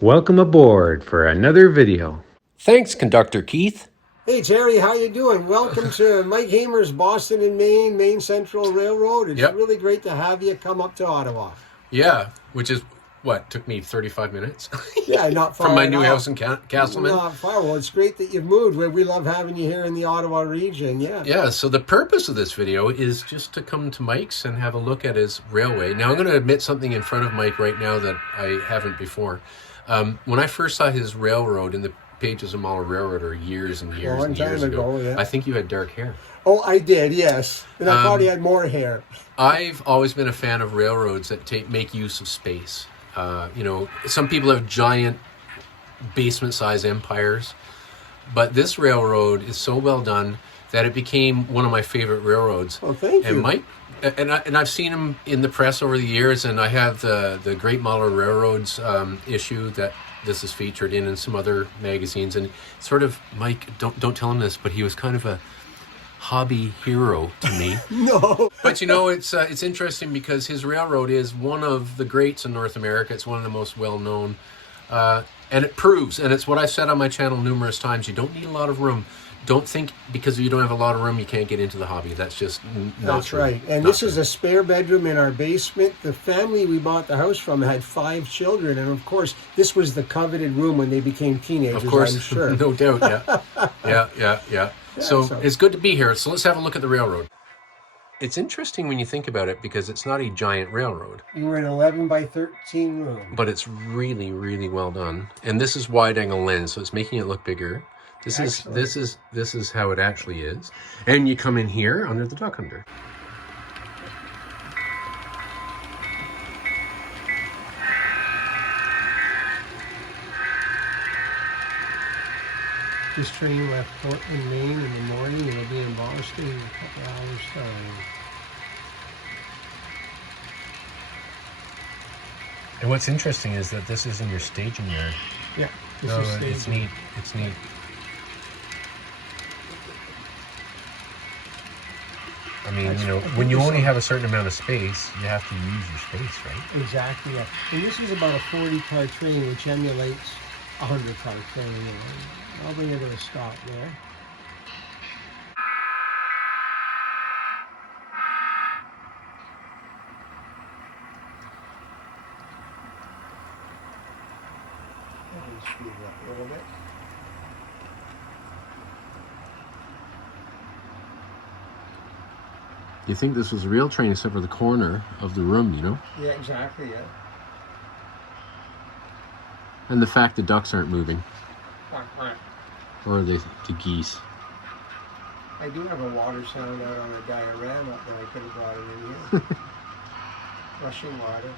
Welcome aboard for another video. Thanks, Conductor Keith. Hey Terry, how you doing? Welcome to Mike Hamer's Boston and Maine Central Railroad. It's Yep. really great to have you come up to Ottawa. Yeah, which is what took me 35 minutes. Yeah, not far from my at new all. house in Castleman. Not far. Well, it's great that you've moved. We love having you here in the Ottawa region. Yeah. Yeah, so the purpose of this video is just to come to Mike's and have a look at his railway. Now, I'm going to admit something in front of Mike right now that I haven't before. When I first saw his railroad in the pages of Model Railroader years and years and years ago, yeah. I think you had dark hair. Oh, I did, yes. And I thought he had more hair. I've always been a fan of railroads that make use of space. Some people have giant basement-sized empires, but this railroad is so well done that it became one of my favorite railroads. Oh, thank you. And Mike, and I've seen him in the press over the years, and I have the Great Model Railroads issue that this is featured in, and some other magazines. And sort of, Mike, don't tell him this, but he was kind of a hobby hero to me. No. But it's interesting because his railroad is one of the greats in North America. It's one of the most well-known, and it proves, and it's what I've said on my channel numerous times, you don't need a lot of room. Don't think because you don't have a lot of room you can't get into the hobby. That's just not That's true. right. And this is a spare bedroom in our basement. The family we bought the house from had 5 children, and of course, this was the coveted room when they became teenagers, Of course, I'm sure. no doubt, yeah. So it's good to be here. So let's have a look at the railroad. It's interesting when you think about it because it's not a giant railroad. We're in 11 by 13 room. But it's really, really well done. And this is wide angle lens, so it's making it look bigger. This is how it actually is. And you come in here under the duck under. This train left Portland, Maine in the morning. It'll be in Boston in a couple hours' time. And what's interesting is that this is in your staging yard. Yeah, It's neat. It's neat. I mean, when you only have a certain amount of space, you have to use your space, right? Exactly, yeah. And this is about a 40-car train, which emulates a 100-car train. I'll bring it to a stop there. Let me speed it up a little bit. You think this was a real train except for the corner of the room, Yeah, exactly, yeah. And the fact the ducks aren't moving. Quack, quack. Or the geese. I do have a water sound out on a diorama that I could have brought it in here. Rushing water.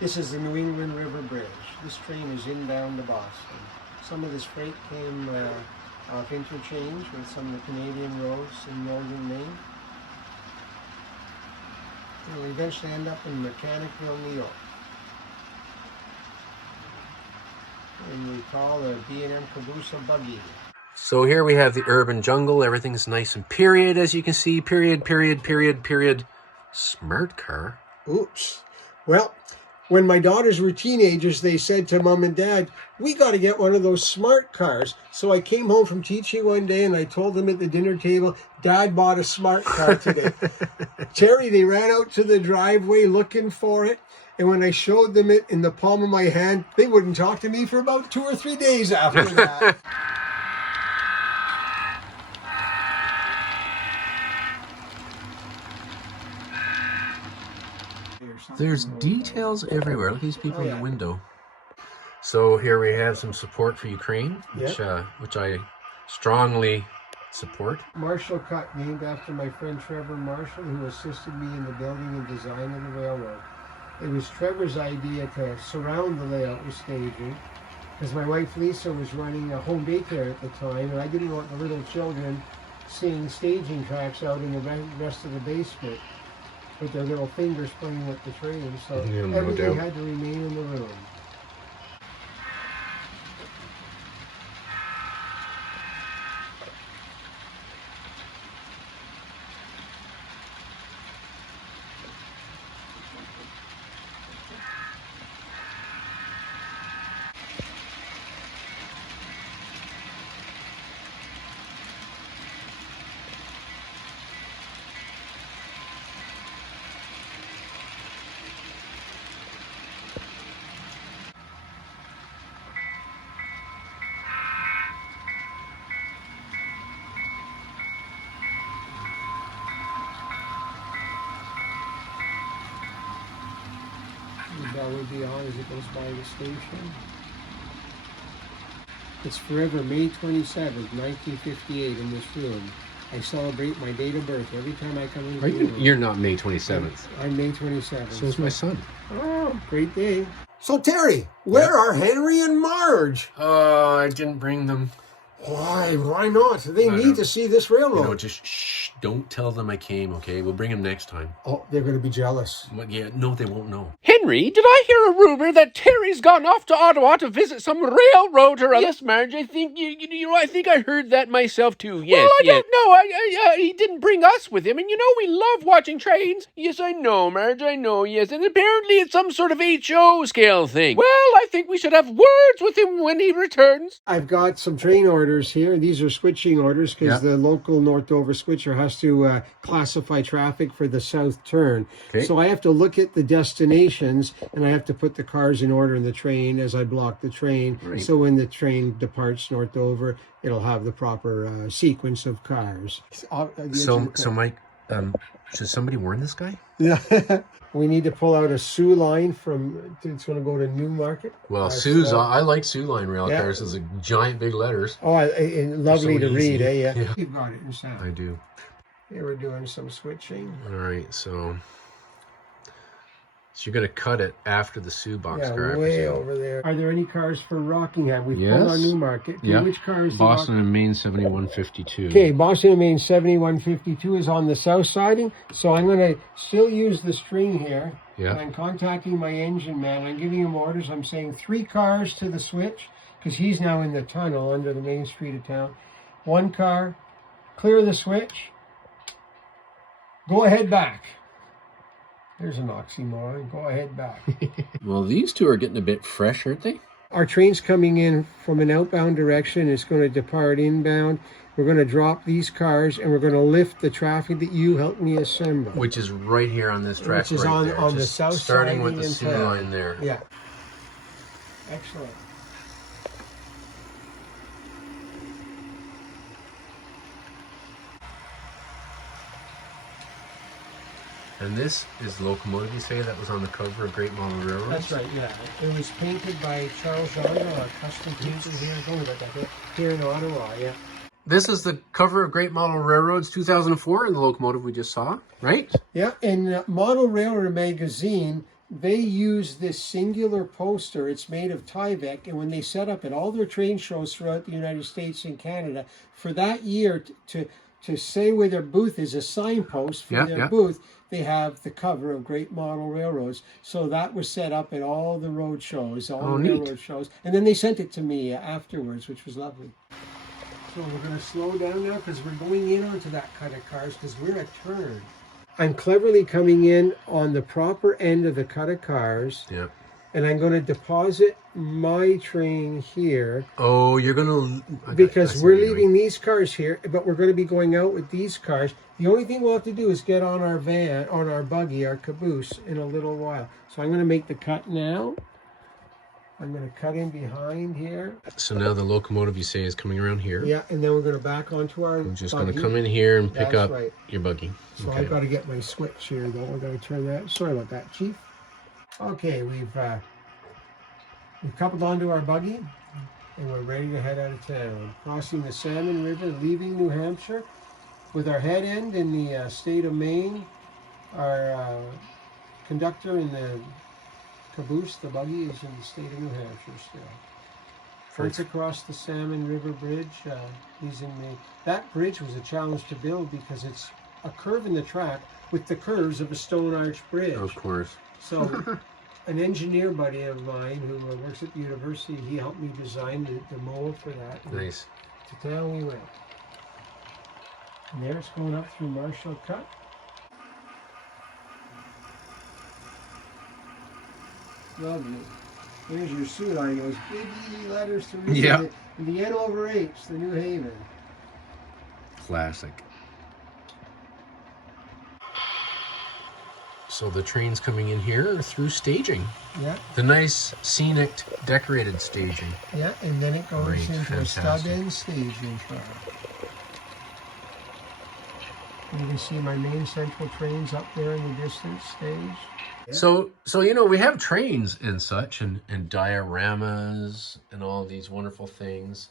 This is the New England River Bridge. This train is inbound to Boston. Some of this freight came off interchange with some of the Canadian roads in northern Maine. It will eventually end up in Mechanicville, New York. And we call the B&M Caboose buggy. So here we have the urban jungle. Everything's nice and period, as you can see. Period. Smart car. Oops. Well, when my daughters were teenagers, they said to Mom and Dad, we got to get one of those smart cars. So I came home from teaching one day and I told them at the dinner table, Dad bought a smart car today. Terry, they ran out to the driveway looking for it. And when I showed them it in the palm of my hand, they wouldn't talk to me for about 2 or 3 days after that. There's details everywhere. Look at these people in the window. So here we have some support for Ukraine, which I strongly support. Marshall Cut, named after my friend Trevor Marshall, who assisted me in the building and design of the railroad. It was Trevor's idea to surround the layout with staging, because my wife Lisa was running a home daycare at the time, and I didn't want the little children seeing staging tracks out in the rest of the basement with their little fingers playing with the train, so everything had to remain in the room. would be on as it goes by the station. It's forever May 27th, 1958 in this room. I celebrate my date of birth every time I come in. Are you? You're not May 27th. I'm May 27th. So is my son. Oh, great day. So Terry, where are Henry and Marge? Oh, I didn't bring them. Why? Why not? They I need know. to see this railroad. You know, just shh. Don't tell them I came, okay? We'll bring them next time. Oh, they're going to be jealous. But yeah, no, they won't know. Henry, did I hear a rumor that Terry's gone off to Ottawa to visit some railroad or other? Yes, Marge, I think I think I heard that myself too. Yes, well, I don't know. He didn't bring us with him, and we love watching trains. Yes, I know, Marge. I know. Yes, and apparently it's some sort of HO scale thing. Well, I think we should have words with him when he returns. I've got some train orders here. These are switching orders because the local North Dover switcher has to classify traffic for the south turn. Okay. So I have to look at the destinations and I have to put the cars in order in the train as I block the train. Right. So when the train departs North Dover, it'll have the proper sequence of cars. So Mike, should somebody warn this guy? Yeah. We need to pull out a Soo line from, it's going to go to Newmarket. Well, I like Sioux Line rail cars. It's a giant big letters. Oh, and lovely So to read, easy. eh? Yeah. Yeah. You've got it in sound. I do. Yeah, we're doing some switching. All right, so you're going to cut it after the Sioux boxcar. Yeah, way over there. Are there any cars for Rockingham? We've Yes. pulled on Newmarket. Okay, Yeah. which cars? Boston and Maine 7152. Okay, Boston and Maine 7152 is on the south siding. So I'm going to still use the string here. Yeah. And I'm contacting my engine man. I'm giving him orders. I'm saying 3 cars to the switch because he's now in the tunnel under the main street of town. 1 car, clear the switch. Go ahead back. There's an oxymoron. Go ahead back. Well, these two are getting a bit fresh, aren't they? Our train's coming in from an outbound direction. It's going to depart inbound. We're going to drop these cars and we're going to lift the traffic that you helped me assemble. Which is right here on this track. Which is right there. on the Just south starting side with the of Sioux town. Line there. Yeah. Excellent. And this is the locomotive, you say, that was on the cover of Great Model Railroad? That's right, yeah. It was painted by Charles Genre, a custom painter here. Don't worry about that. Here in Ottawa, yeah. This is the cover of Great Model Railroads 2004 in the locomotive we just saw, right? Yeah, in Model Railroad magazine, they use this singular poster. It's made of Tyvek, and when they set up at all their train shows throughout the United States and Canada, for that year to say where their booth is, a signpost for their booth, they have the cover of Great Model Railroads. So that was set up at all the road shows, all the railroad shows. And then they sent it to me afterwards, which was lovely. So we're going to slow down now because we're going in onto that cut of cars because we're a turn. I'm cleverly coming in on the proper end of the cut of cars. Yep. And I'm going to deposit my train here. Oh, you're going to... Because we're leaving these cars here, but we're going to be going out with these cars. The only thing we'll have to do is get on our van, on our buggy, our caboose in a little while. So I'm going to make the cut now. I'm going to cut in behind here. So now the locomotive, you say, is coming around here. Yeah, and then we're going to back onto our I'm just buggy. going to come in here and pick That's up right. your buggy. So I've got to get my switch here, though. We're going to turn that. Sorry about that, Chief. Okay, we've coupled onto our buggy, and we're ready to head out of town. Crossing the Salmon River, leaving New Hampshire, with our head end in the state of Maine. Our conductor in the caboose, the buggy, is in the state of New Hampshire still. Once across the Salmon River Bridge, he's in Maine. That bridge was a challenge to build because it's a curve in the track with the curves of a stone arch bridge. Of course. So an engineer buddy of mine who works at the university, he helped me design the mold for that. Nice. To town we went. And there it's going up through Marshall Cut. Lovely. There's your Sioux Line, those big easy letters to read. Yeah. The N over H, the New Haven. Classic. So the train's coming in here through staging. Yeah. The nice, scenic, decorated staging. Yeah, and then it goes Great, into a fantastic. stub-in staging car. And you can see my main central trains up there in the distance stage. So you know, we have trains and such, and dioramas and all these wonderful things,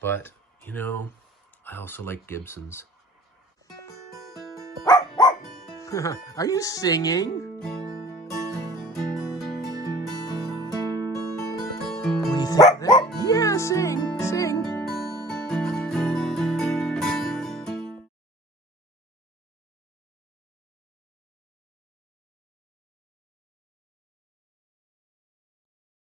but you know, I also like Gibsons. Are you singing? What do you think of that? Yeah, sing.